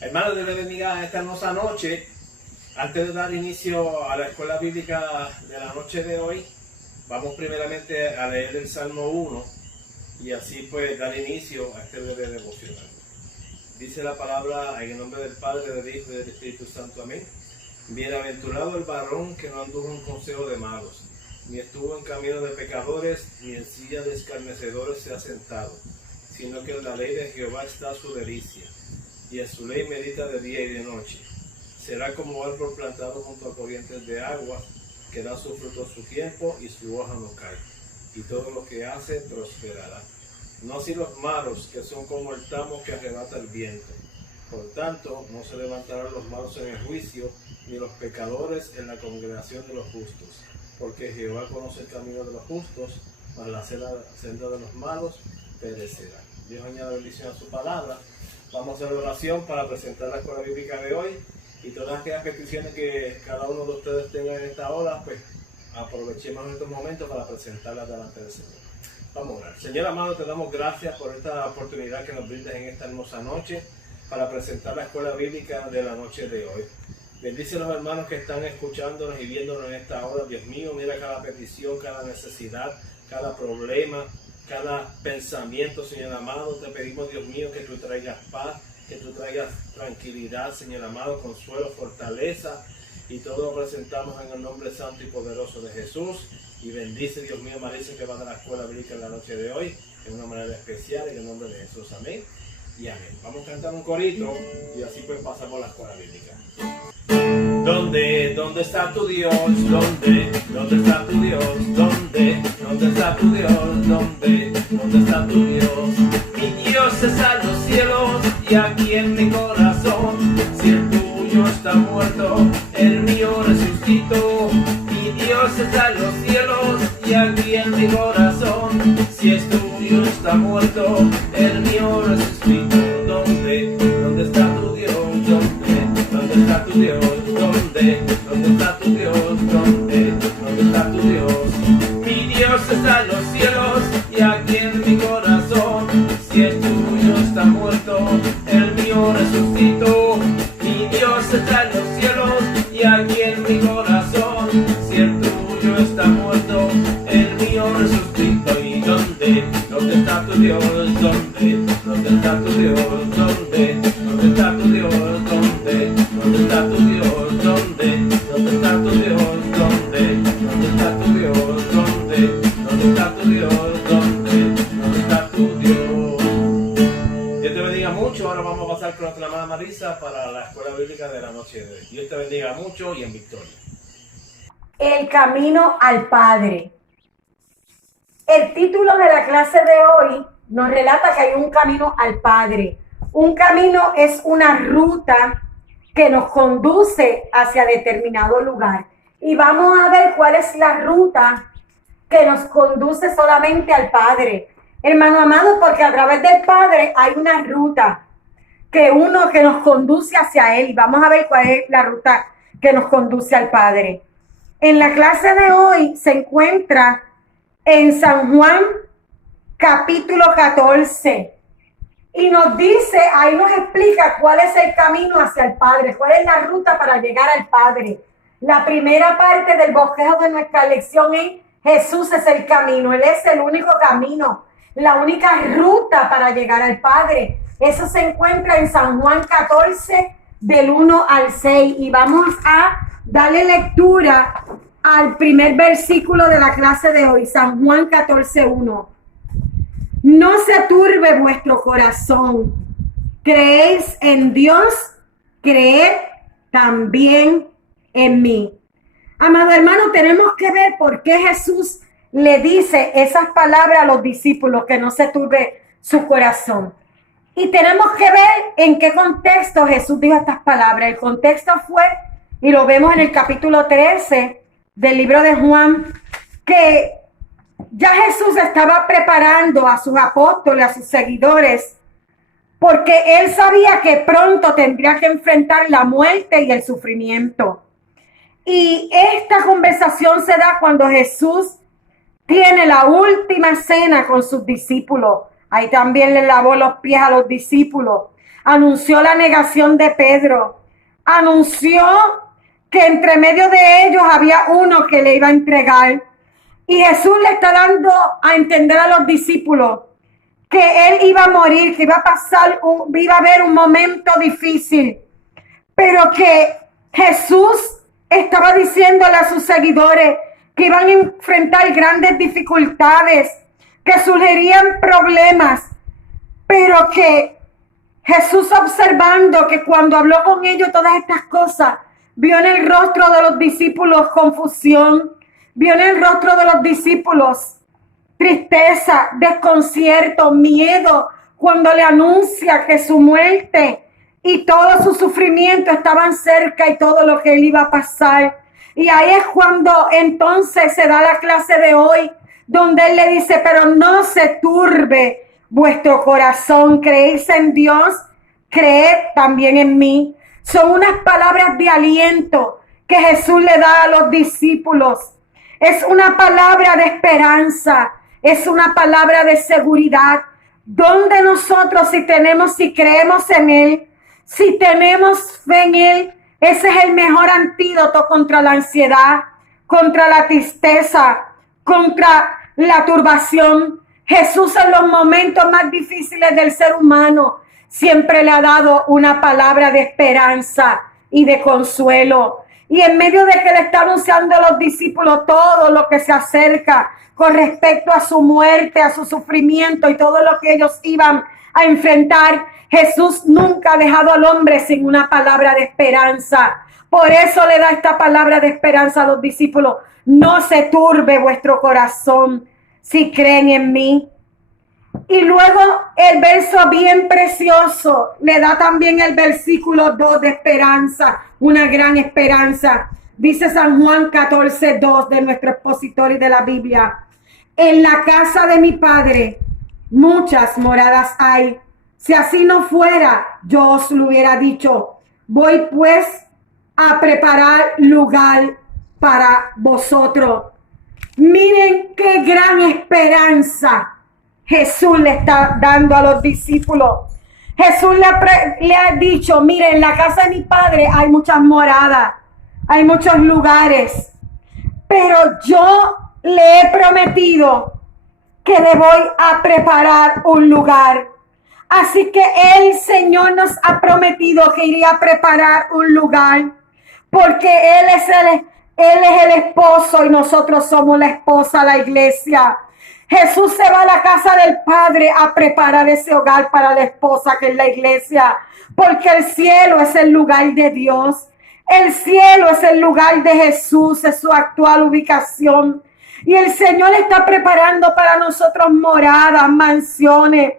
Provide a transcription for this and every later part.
Hermanos, Dios les bendiga esta hermosa noche. Antes de dar inicio a la escuela bíblica de la noche de hoy, vamos primeramente a leer el Salmo 1 y así pues dar inicio a este breve devocional. Dice la palabra en el nombre del Padre, del Hijo y del Espíritu Santo. Amén. Bienaventurado el varón que no anduvo en consejo de malos, ni estuvo en camino de pecadores, ni en silla de escarnecedores se ha sentado, sino que en la ley de Jehová está su delicia, y en su ley medita de día y de noche. Será como árbol plantado junto a corrientes de agua, que da su fruto a su tiempo y su hoja no cae, y todo lo que hace prosperará. No así los malos, que son como el tamo que arrebata el viento. Por tanto, no se levantarán los malos en el juicio, ni los pecadores en la congregación de los justos. Porque Jehová conoce el camino de los justos, mas la senda de los malos perecerá. Dios añade bendición a su palabra. Vamos a hacer oración para presentar la escuela bíblica de hoy y todas aquellas peticiones que cada uno de ustedes tenga en esta hora, pues aprovechemos estos momentos para presentarlas delante del Señor. Vamos a orar. Señor amado, te damos gracias por esta oportunidad que nos brindas en esta hermosa noche para presentar la escuela bíblica de la noche de hoy. Bendice a los hermanos que están escuchándonos y viéndonos en esta hora. Dios mío, mira cada petición, cada necesidad, cada problema, cada pensamiento, Señor amado. Te pedimos, Dios mío, que tú traigas paz, que tú traigas tranquilidad, Señor amado, consuelo, fortaleza, y todo lo presentamos en el nombre santo y poderoso de Jesús. Y bendice, Dios mío, Marisa, que va a la escuela bíblica en la noche de hoy, de una manera especial, en el nombre de Jesús. Amén y amén. Vamos a cantar un corito y así pues pasamos a la escuela bíblica. ¿Dónde está tu Dios? ¿Dónde está tu Dios? ¿Dónde está tu Dios? ¿Dónde está tu Dios? Mi Dios está en los cielos y aquí en mi corazón. Si el tuyo está muerto, el mío resucitó. Mi Dios está en los cielos y aquí en mi corazón. Si el tuyo está muerto, el mío resucitó. ¿Dónde está tu Dios? ¿Dónde está tu Dios? ¿Dónde está tu Dios? ¿Dónde está tu Dios? Mi Dios está en los cielos y aquí en mi corazón. Si el tuyo está muerto, el mío resucitó. Mi Dios está en los cielos y aquí en mi corazón. Si el tuyo está muerto, el mío resucitó. ¿Y dónde está tu Dios? ¿Dónde está tu Dios? ¿Dónde está tu Dios? ¿Dónde está tu Dios? ¿Dónde está tu Dios? ¿Dónde está tu Dios? ¿Dónde está tu Dios? ¿Dónde está tu Dios? Dios te bendiga mucho. Ahora vamos a pasar con nuestra amada Marisa para la escuela bíblica de la noche de hoy. Dios te bendiga mucho y en victoria. El camino al Padre. El título de la clase de hoy nos relata que hay un camino al Padre. Un camino es una ruta que nos conduce hacia determinado lugar. Y vamos a ver cuál es la ruta que nos conduce solamente al Padre. Hermano amado, porque a través del Padre hay una ruta que nos conduce hacia Él. Y vamos a ver cuál es la ruta que nos conduce al Padre. En la clase de hoy se encuentra en San Juan, capítulo 14. Y nos dice, ahí nos explica cuál es el camino hacia el Padre, cuál es la ruta para llegar al Padre. La primera parte del bosquejo de nuestra lección es Jesús es el camino, Él es el único camino, la única ruta para llegar al Padre. Eso se encuentra en San Juan 14, del 1 al 6. Y vamos a darle lectura al primer versículo de la clase de hoy, San Juan 14, 1. No se turbe vuestro corazón. Creéis en Dios, creed también en mí. Amado hermano, tenemos que ver por qué Jesús le dice esas palabras a los discípulos, que no se turbe su corazón. Y tenemos que ver en qué contexto Jesús dijo estas palabras. El contexto fue, y lo vemos en el capítulo 13 del libro de Juan, que ya Jesús estaba preparando a sus apóstoles, a sus seguidores, porque Él sabía que pronto tendría que enfrentar la muerte y el sufrimiento. Y esta conversación se da cuando Jesús tiene la última cena con sus discípulos. Ahí también le lavó los pies a los discípulos. anunció la negación de Pedro, anunció que entre medio de ellos había uno que le iba a entregar. Y Jesús le está dando a entender a los discípulos que él iba a morir, que iba a haber un momento difícil, pero que Jesús estaba diciéndole a sus seguidores que iban a enfrentar grandes dificultades, que surgirían problemas, pero que Jesús, observando que cuando habló con ellos todas estas cosas, vio en el rostro de los discípulos confusión, vio en el rostro de los discípulos tristeza, desconcierto, miedo, cuando le anuncia que su muerte y todo su sufrimiento estaban cerca y todo lo que él iba a pasar. Y ahí es cuando entonces se da la clase de hoy, donde él le dice, pero no se turbe vuestro corazón, creéis en Dios, creed también en mí. Son unas palabras de aliento que Jesús le da a los discípulos. Es una palabra de esperanza, es una palabra de seguridad, donde nosotros si creemos en Él, si tenemos fe en Él, ese es el mejor antídoto contra la ansiedad, contra la tristeza, contra la turbación. Jesús en los momentos más difíciles del ser humano siempre le ha dado una palabra de esperanza y de consuelo. Y en medio de que le está anunciando a los discípulos todo lo que se acerca con respecto a su muerte, a su sufrimiento y todo lo que ellos iban a enfrentar, Jesús nunca ha dejado al hombre sin una palabra de esperanza. Por eso le da esta palabra de esperanza a los discípulos. No se turbe vuestro corazón si creen en mí. Y luego el verso bien precioso le da también el versículo 2 de esperanza, una gran esperanza. Dice San Juan 14:2 de nuestro expositor y de la Biblia. En la casa de mi Padre muchas moradas hay. Si así no fuera, yo os lo hubiera dicho. Voy pues a preparar lugar para vosotros. Miren qué gran esperanza Jesús le está dando a los discípulos. Jesús le ha dicho, miren, en la casa de mi Padre hay muchas moradas, hay muchos lugares, pero yo le he prometido que le voy a preparar un lugar. Así que el Señor nos ha prometido que iría a preparar un lugar, porque Él es el esposo y nosotros somos la esposa, la iglesia. Jesús se va a la casa del Padre a preparar ese hogar para la esposa que es la iglesia, porque el cielo es el lugar de Dios. El cielo es el lugar de Jesús, es su actual ubicación. Y el Señor está preparando para nosotros moradas, mansiones.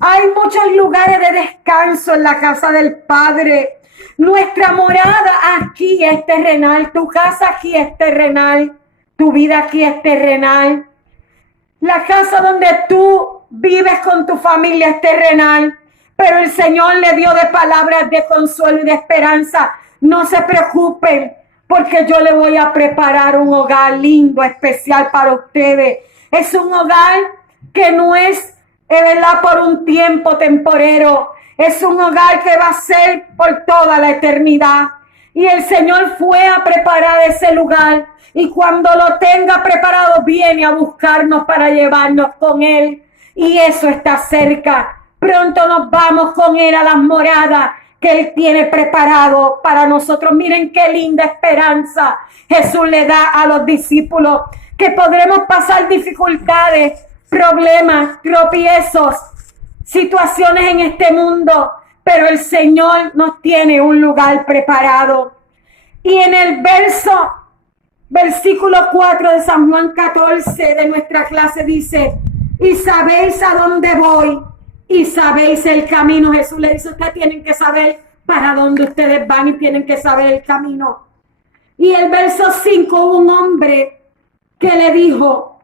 Hay muchos lugares de descanso en la casa del Padre. Nuestra morada aquí es terrenal, tu casa aquí es terrenal, tu vida aquí es terrenal. La casa donde tú vives con tu familia es terrenal, pero el Señor le dio de palabras de consuelo y de esperanza. No se preocupen, porque yo le voy a preparar un hogar lindo, especial para ustedes. Es un hogar que no es, ¿verdad?, por un tiempo temporero. Es un hogar que va a ser por toda la eternidad. Y el Señor fue a preparar ese lugar. Y cuando lo tenga preparado, viene a buscarnos para llevarnos con Él. Y eso está cerca. Pronto nos vamos con Él a las moradas que Él tiene preparado para nosotros. Miren qué linda esperanza Jesús le da a los discípulos, que podremos pasar dificultades, problemas, tropiezos, situaciones en este mundo, pero el Señor nos tiene un lugar preparado. Y en el versículo 4 de San Juan 14 de nuestra clase dice, y sabéis a dónde voy y sabéis el camino. Jesús le dice, ustedes tienen que saber para dónde ustedes van y tienen que saber el camino. Y el verso 5, hubo un hombre que le dijo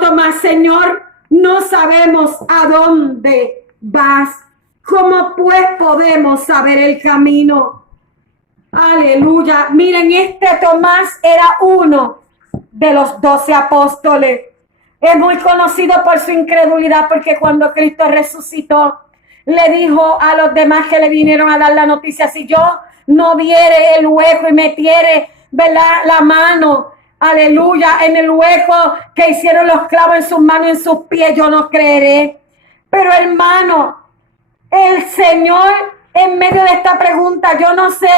Tomás, Señor, no sabemos a dónde vas. ¿Cómo pues podemos saber el camino? Aleluya. Miren, este Tomás era uno de los 12 apóstoles. Es muy conocido por su incredulidad, porque cuando Cristo resucitó, le dijo a los demás que le vinieron a dar la noticia, si yo no viere el hueco y metiere, ¿verdad?, la mano, aleluya, en el hueco que hicieron los clavos en sus manos y en sus pies, yo no creeré. Pero hermano, el Señor en medio de esta pregunta, yo no sé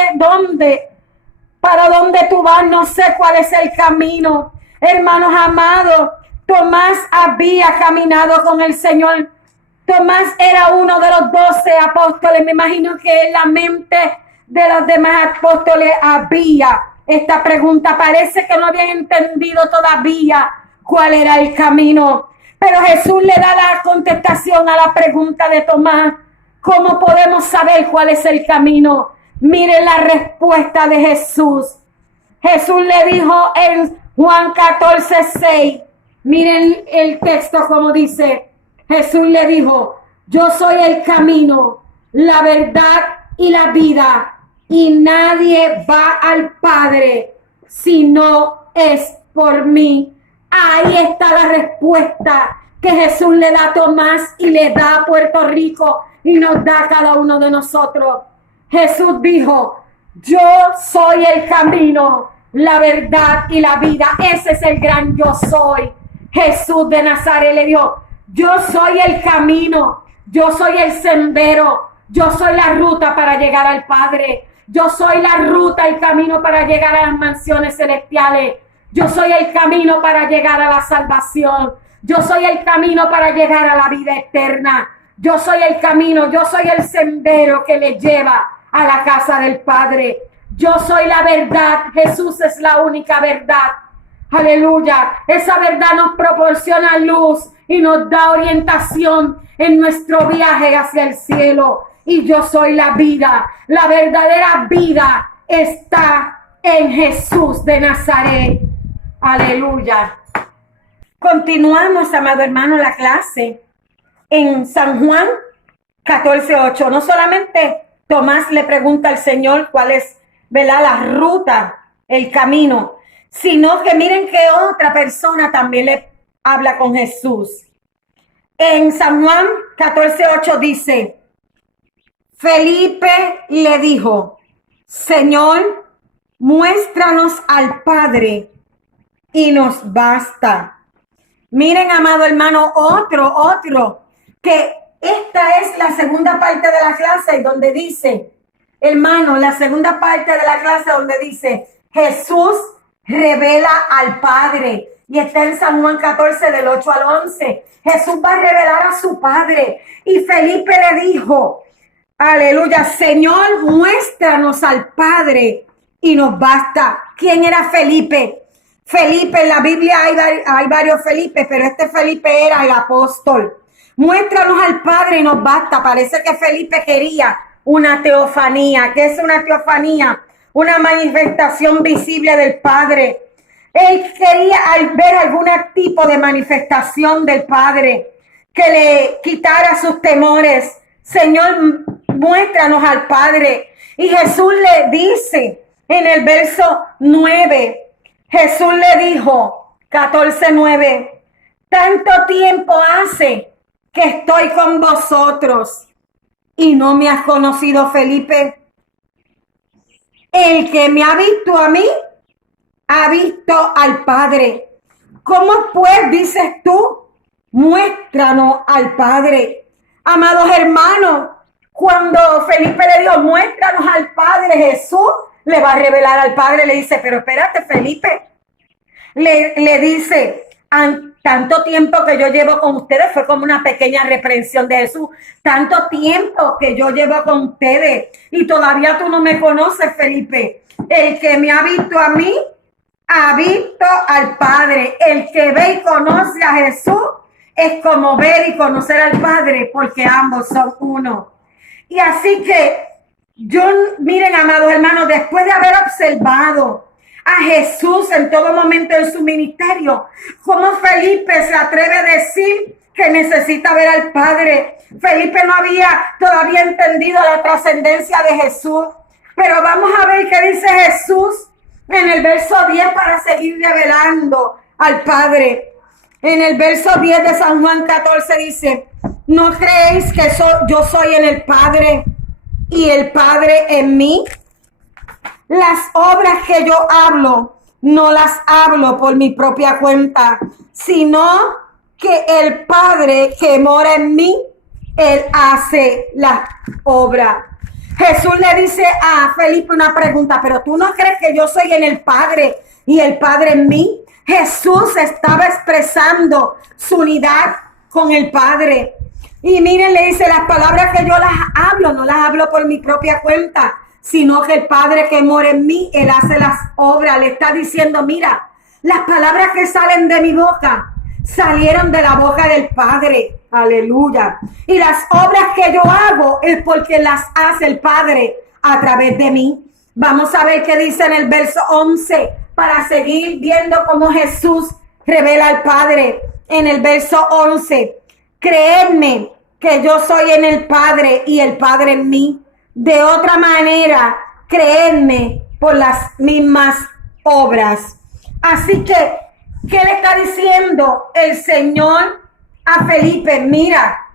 para dónde tú vas, no sé cuál es el camino. Hermanos amados, Tomás había caminado con el Señor. Tomás era uno de los 12 apóstoles. Me imagino que en la mente de los demás apóstoles había esta pregunta. Parece que no habían entendido todavía cuál era el camino. Pero Jesús le da la contestación a la pregunta de Tomás. ¿Cómo podemos saber cuál es el camino? Miren la respuesta de Jesús. Jesús le dijo en Juan 14:6. Miren el texto como dice. Jesús le dijo, yo soy el camino, la verdad y la vida, y nadie va al Padre si no es por mí. Ahí está la respuesta que Jesús le da a Tomás y le da a Puerto Rico y nos da a cada uno de nosotros. Jesús dijo, yo soy el camino, la verdad y la vida. Ese es el gran yo soy. Jesús de Nazaret le dio, yo soy el camino, yo soy el sendero, yo soy la ruta para llegar al Padre. Yo soy la ruta, el camino para llegar a las mansiones celestiales. Yo soy el camino para llegar a la salvación. Yo soy el camino para llegar a la vida eterna. Yo soy el camino, yo soy el sendero que le lleva a la casa del Padre. Yo soy la verdad. Jesús es la única verdad. Aleluya. Esa verdad nos proporciona luz y nos da orientación en nuestro viaje hacia el cielo. Y yo soy la vida. La verdadera vida está en Jesús de Nazaret. Aleluya. Continuamos, amado hermano, la clase en San Juan 14:8. No solamente Tomás le pregunta al Señor cuál es, ¿verdad?, la ruta, el camino, sino que miren que otra persona también le habla con Jesús. En San Juan 14:8 dice, Felipe le dijo, Señor, muéstranos al Padre y nos basta. Miren, amado hermano, otro, que esta es la segunda parte de la clase donde dice, hermano, la segunda parte de la clase donde dice, Jesús revela al Padre. Y está en San Juan 14 del 8 al 11. Jesús va a revelar a su Padre. Y Felipe le dijo, aleluya, Señor, muéstranos al Padre y nos basta. ¿Quién era Felipe? Felipe, en la Biblia hay varios Felipes, pero este Felipe era el apóstol. Muéstranos al Padre y nos basta. Parece que Felipe quería una teofanía. ¿Qué es una teofanía? Una manifestación visible del Padre. Él quería ver algún tipo de manifestación del Padre que le quitara sus temores. Señor, muéstranos al Padre. Y Jesús le dice en el verso 9, Jesús le dijo, 14:9, tanto tiempo hace que estoy con vosotros y no me has conocido, Felipe. El que me ha visto a mí, ha visto al Padre. ¿Cómo pues dices tú? Muéstranos al Padre. Amados hermanos, cuando Felipe le dijo, muéstranos al Padre, Jesús le va a revelar al Padre. Le dice, pero espérate, Felipe. Le dice, tanto tiempo que yo llevo con ustedes, fue como una pequeña reprensión de Jesús. Tanto tiempo que yo llevo con ustedes y todavía tú no me conoces, Felipe. El que me ha visto a mí, ha visto al Padre. El que ve y conoce a Jesús es como ver y conocer al Padre, porque ambos son uno. Y así que miren, amados hermanos, después de haber observado a Jesús en todo momento en su ministerio, como Felipe se atreve a decir que necesita ver al Padre. Felipe no había todavía entendido la trascendencia de Jesús, pero vamos a ver qué dice Jesús en el verso 10 para seguir revelando al Padre. En el verso 10 de San Juan 14 dice, ¿No creéis que yo soy en el Padre y el Padre en mí? Las obras que yo hablo, no las hablo por mi propia cuenta, sino que el Padre que mora en mí, Él hace las obras. Jesús le dice a Felipe una pregunta, pero ¿tú no crees que yo soy en el Padre y el Padre en mí? Jesús estaba expresando su unidad con el Padre. Y miren, le dice, las palabras que yo las hablo, no las hablo por mi propia cuenta, sino que el Padre que mora en mí, Él hace las obras. Le está diciendo, mira, las palabras que salen de mi boca, salieron de la boca del Padre. Aleluya. Y las obras que yo hago es porque las hace el Padre a través de mí. Vamos a ver qué dice en el verso 11 para seguir viendo cómo Jesús revela al Padre. En el verso 11, creedme que yo soy en el Padre y el Padre en mí. De otra manera, creedme por las mismas obras. Así que, ¿qué le está diciendo el Señor a Felipe? Mira,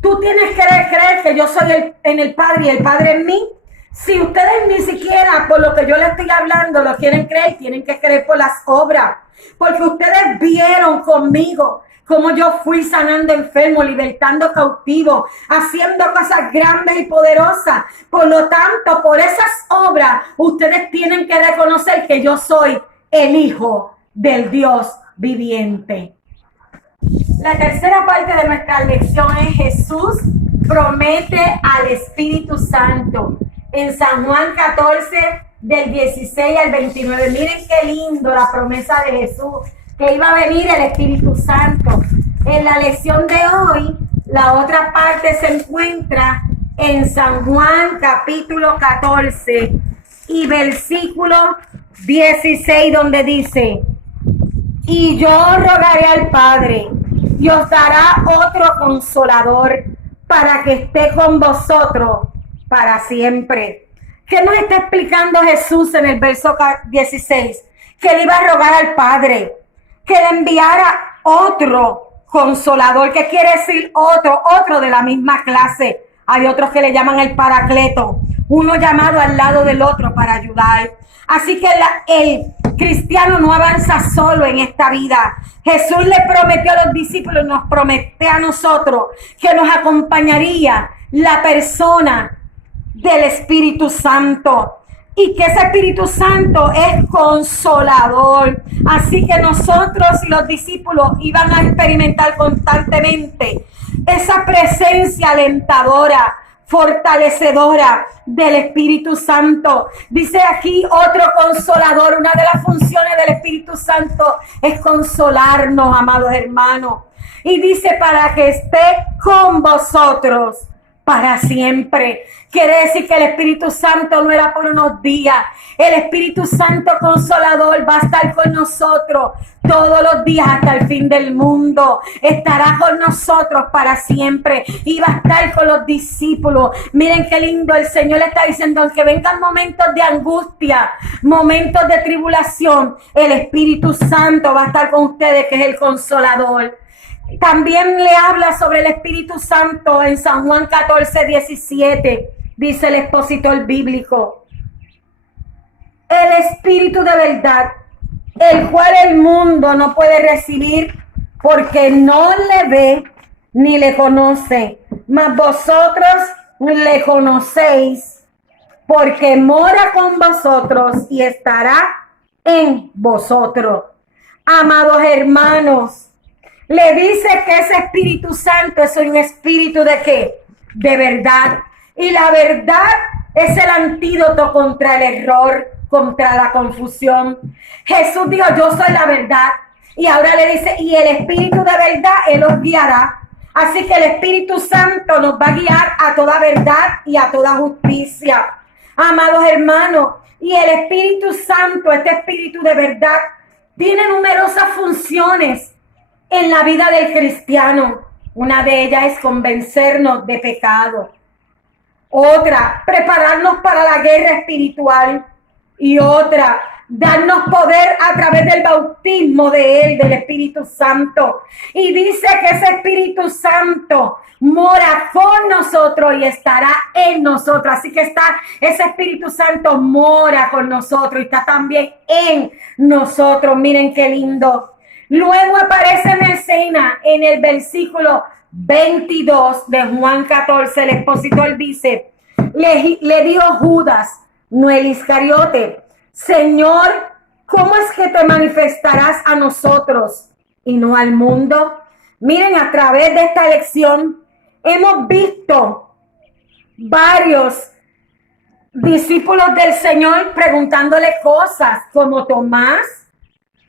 tú tienes que creer que yo soy en el Padre y el Padre en mí. Si ustedes ni siquiera por lo que yo les estoy hablando lo quieren creer, tienen que creer por las obras. Porque ustedes vieron conmigo cómo yo fui sanando enfermos, libertando cautivos, haciendo cosas grandes y poderosas. Por lo tanto, por esas obras, ustedes tienen que reconocer que yo soy el Hijo del Dios viviente. La tercera parte de nuestra lección es Jesús promete al Espíritu Santo. En San Juan 14, del 16 al 29. Miren qué lindo la promesa de Jesús, que iba a venir el Espíritu Santo. En la lección de hoy, la otra parte se encuentra en San Juan capítulo 14 y versículo 16, donde dice: y yo rogaré al Padre y os dará otro consolador para que esté con vosotros para siempre. ¿Qué nos está explicando Jesús en el verso 16? Que le iba a rogar al Padre que le enviara otro consolador. ¿Qué quiere decir otro? Otro de la misma clase. Hay otros que le llaman el paracleto, uno llamado al lado del otro para ayudar. Así que el cristiano no avanza solo en esta vida. Jesús le prometió a los discípulos, nos promete a nosotros que nos acompañaría la persona del Espíritu Santo. Y que ese Espíritu Santo es consolador. Así que nosotros y los discípulos iban a experimentar constantemente esa presencia alentadora, fortalecedora del Espíritu Santo. Dice aquí otro consolador. Una de las funciones del Espíritu Santo es consolarnos, amados hermanos. Y dice para que esté con vosotros para siempre. Quiere decir que el Espíritu Santo no era por unos días. El Espíritu Santo consolador va a estar con nosotros todos los días hasta el fin del mundo. Estará con nosotros para siempre y va a estar con los discípulos. Miren qué lindo, el Señor le está diciendo, aunque vengan momentos de angustia, momentos de tribulación, el Espíritu Santo va a estar con ustedes, que es el consolador. También le habla sobre el Espíritu Santo en San Juan 14, 17, dice el expositor bíblico: el Espíritu de verdad, el cual el mundo no puede recibir porque no le ve ni le conoce, mas vosotros le conocéis porque mora con vosotros y estará en vosotros. Amados hermanos, le dice que ese Espíritu Santo es un espíritu ¿de qué? De verdad. Y la verdad es el antídoto contra el error, contra la confusión. Jesús dijo, yo soy la verdad. Y ahora le dice, y el Espíritu de verdad, Él os guiará. Así que el Espíritu Santo nos va a guiar a toda verdad y a toda justicia. Amados hermanos, y el Espíritu Santo, este Espíritu de verdad, tiene numerosas funciones en la vida del cristiano. Una de ellas es convencernos de pecado. Otra, prepararnos para la guerra espiritual. Y otra, darnos poder a través del bautismo de Él, del Espíritu Santo. Y dice que ese Espíritu Santo mora con nosotros y estará en nosotros. Así que ese Espíritu Santo mora con nosotros y está también en nosotros. Miren qué lindo. Luego aparece en escena en el versículo 22 de Juan 14, el expositor dice, le dijo Judas, no el Iscariote, Señor, ¿cómo es que te manifestarás a nosotros y no al mundo? Miren, a través de esta lección hemos visto varios discípulos del Señor preguntándole cosas, como Tomás,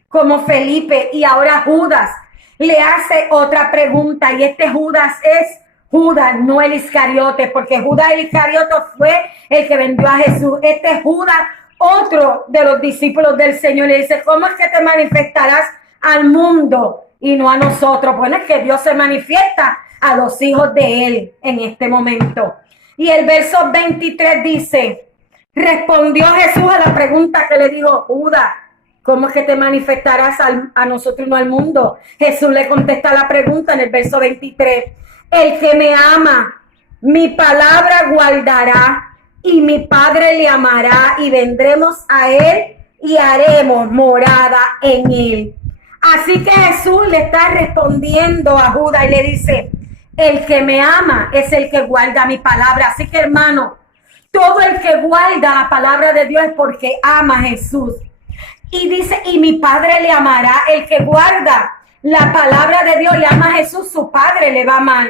como Felipe, y ahora Judas le hace otra pregunta, y este Judas es Judas, no el Iscariote, porque Judas el Iscariote fue el que vendió a Jesús. Este es Judas, otro de los discípulos del Señor, le dice, ¿cómo es que te manifestarás al mundo y no a nosotros? Bueno, es que Dios se manifiesta a los hijos de Él en este momento. Y el verso 23 dice, respondió Jesús a la pregunta que le dijo Judas, ¿cómo es que te manifestarás a nosotros y no al mundo? Jesús le contesta la pregunta en el verso 23. El que me ama, mi palabra guardará, y mi Padre le amará, y vendremos a Él y haremos morada en Él. Así que Jesús le está respondiendo a Judas y le dice, el que me ama es el que guarda mi palabra. Así que, hermano, todo el que guarda la palabra de Dios es porque ama a Jesús. Y dice, y mi Padre le amará. El que guarda la palabra de Dios y ama a Jesús, su Padre le va a amar.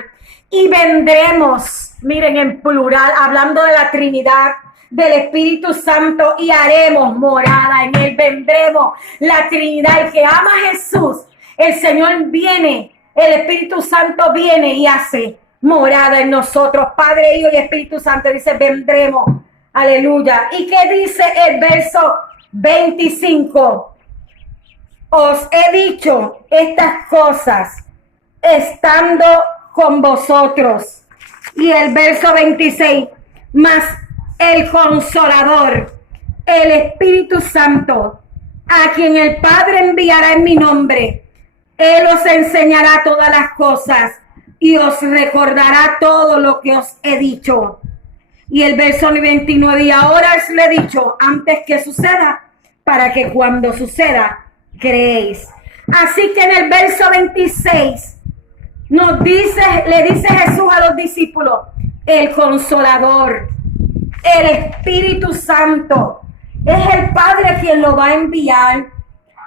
Y vendremos, miren, en plural, hablando de la Trinidad, del Espíritu Santo, y haremos morada en Él. Vendremos, la Trinidad. El que ama a Jesús, el Señor viene, el Espíritu Santo viene y hace morada en nosotros. Padre, Hijo y Espíritu Santo, dice, vendremos. Aleluya. ¿Y qué dice el verso 25? Os he dicho estas cosas estando con vosotros. Y el verso 26, mas el Consolador, el Espíritu Santo, a quien el Padre enviará en mi nombre, Él os enseñará todas las cosas y os recordará todo lo que os he dicho. Y el verso 29, y ahora os lo he dicho antes que suceda, para que cuando suceda, creéis. Así que en el verso 26, le dice Jesús a los discípulos, el Consolador, el Espíritu Santo, es el Padre quien lo va a enviar,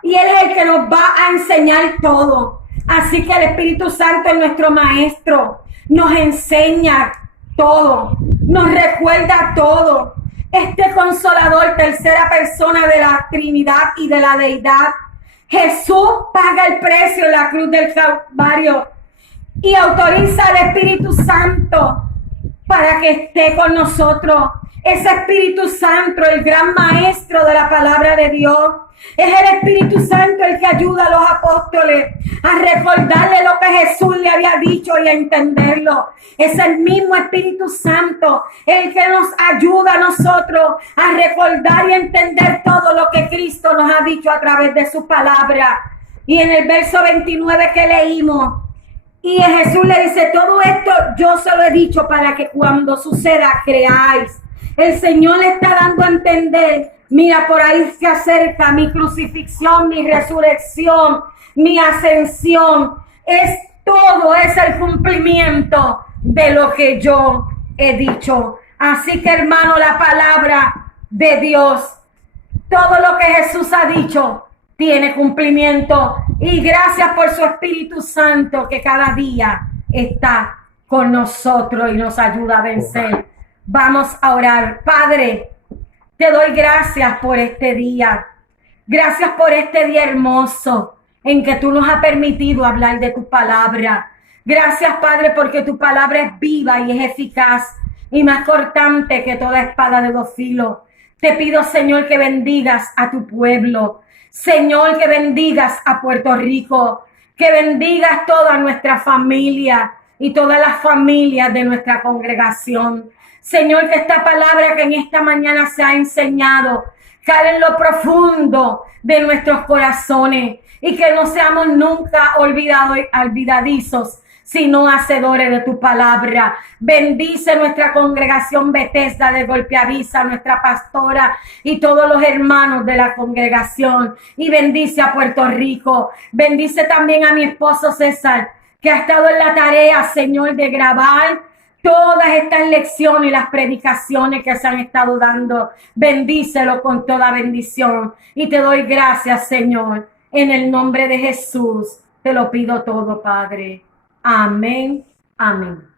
y Él es el que nos va a enseñar todo. Así que el Espíritu Santo es nuestro maestro, nos enseña todo, nos recuerda todo. Este Consolador, tercera persona de la Trinidad y de la Deidad, Jesús paga el precio en la cruz del Calvario y autoriza al Espíritu Santo para que esté con nosotros. Ese Espíritu Santo, el gran maestro de la palabra de Dios, es el Espíritu Santo el que ayuda a los apóstoles a recordarle lo que Jesús le había dicho y a entenderlo. Es el mismo Espíritu Santo el que nos ayuda a nosotros a recordar y entender todo lo que Cristo nos ha dicho a través de su palabra. Y en el verso 29 que leímos, y Jesús le dice, todo esto yo se lo he dicho para que cuando suceda creáis. El Señor le está dando a entender, mira, por ahí se acerca mi crucifixión, mi resurrección, mi ascensión. Todo es el cumplimiento de lo que yo he dicho. Así que, hermano, la palabra de Dios, todo lo que Jesús ha dicho, tiene cumplimiento. Y gracias por su Espíritu Santo que cada día está con nosotros y nos ayuda a vencer. Vamos a orar. Padre, te doy gracias por este día. Gracias por este día hermoso en que tú nos has permitido hablar de tu palabra. Gracias, Padre, porque tu palabra es viva y es eficaz y más cortante que toda espada de dos filos. Te pido, Señor, que bendigas a tu pueblo. Señor, que bendigas a Puerto Rico, que bendigas toda nuestra familia y todas las familias de nuestra congregación. Señor, que esta palabra que en esta mañana se ha enseñado, cae en lo profundo de nuestros corazones y que no seamos nunca olvidadizos, sino hacedores de tu palabra. Bendice nuestra congregación Bethesda de Golpeavisa, nuestra pastora y todos los hermanos de la congregación. Y bendice a Puerto Rico. Bendice también a mi esposo César, que ha estado en la tarea, Señor, de grabar todas estas lecciones y las predicaciones que se han estado dando. Bendícelo con toda bendición. Y te doy gracias, Señor. En el nombre de Jesús te lo pido todo, Padre. Amén. Amén.